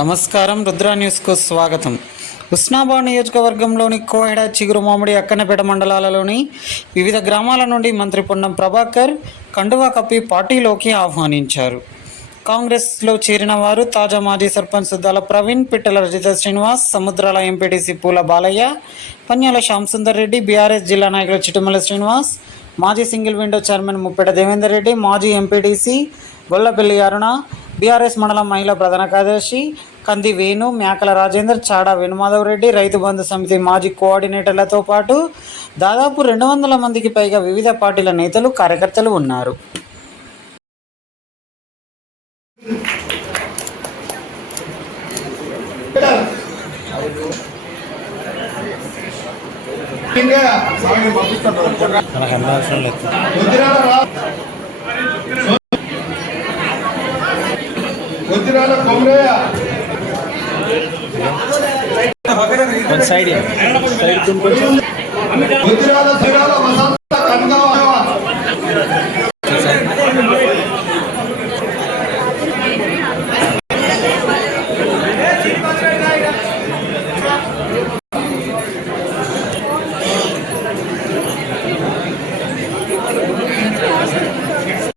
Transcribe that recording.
నమస్కారం, రుద్ర న్యూస్కు స్వాగతం. హుస్నాబాద్ నియోజకవర్గంలోని కోహెడ, చిగురుమామిడి, అక్కన్నపేట మండలాలలోని వివిధ గ్రామాల నుండి మంత్రి పొన్నం ప్రభాకర్ కండువా కప్పి పార్టీలోకి ఆహ్వానించారు. కాంగ్రెస్లో చేరిన వారు తాజా మాజీ సర్పంచ్ సుద్దాల ప్రవీణ్, పిట్టల రజిత శ్రీనివాస్, సముద్రాల ఎంపీటీసీ పూల బాలయ్య, పన్యాల శ్యాంసుందర్ రెడ్డి, బీఆర్ఎస్ జిల్లా నాయకులు చిటుమల శ్రీనివాస్, మాజీ single window chairman Muppeta Devender Reddy, మాజీ ఎంపీటీసీ గొల్లపల్లి అరుణ, బీఆర్ఎస్ మండలం మహిళా ప్రధాన కార్యదర్శి కంది వేణు, మేకల రాజేందర్, చాడా వేణుమాధవ్ రెడ్డి, రైతు బంధు సమితి మాజీ కోఆర్డినేటర్లతో పాటు దాదాపు 200 మందికి పైగా వివిధ పార్టీల నేతలు, కార్యకర్తలు ఉన్నారు. సైడ్